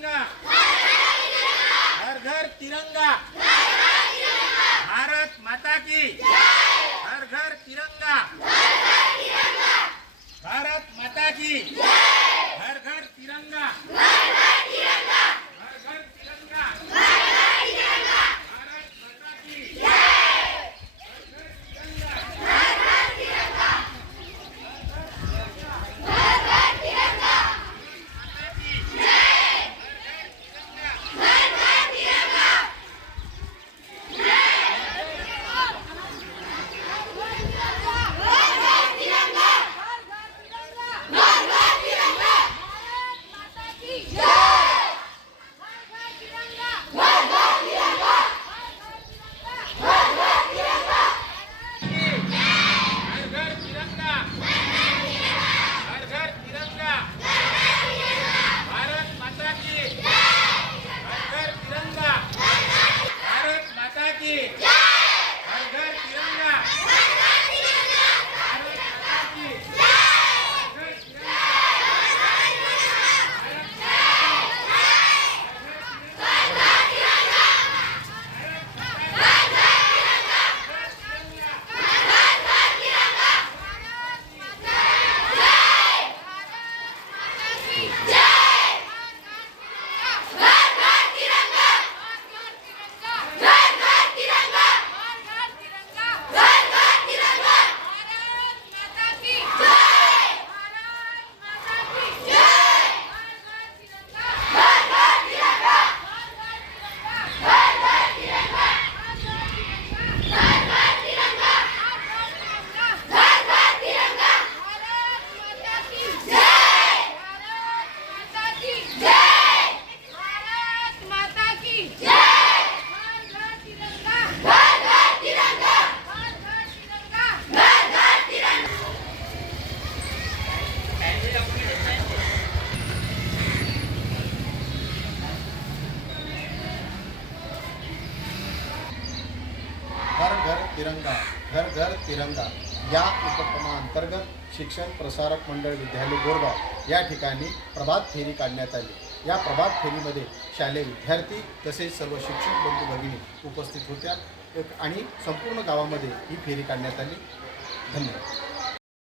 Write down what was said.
तिरंगा, हर घर तिरंगा, भारत माता की, हर घर तिरंगा, भारत माता की, हर घर तिरंगा, हर घर तिरंगा, भारत माता की, हर घर तिरंगा, घर घर तिरंगा या उपक्रमाअंतर्गत शिक्षण प्रसारक मंडळ विद्यालय बोरगाव या ठिकाणी प्रभात फेरी काढण्यात आली। या प्रभात फेरीमध्ये शालेय विद्यार्थी तसेच सर्व शिक्षक बंधू भगिनी उपस्थित होत्या आणि संपूर्ण गावामध्ये ही फेरी काढण्यात आली। धन्यवाद।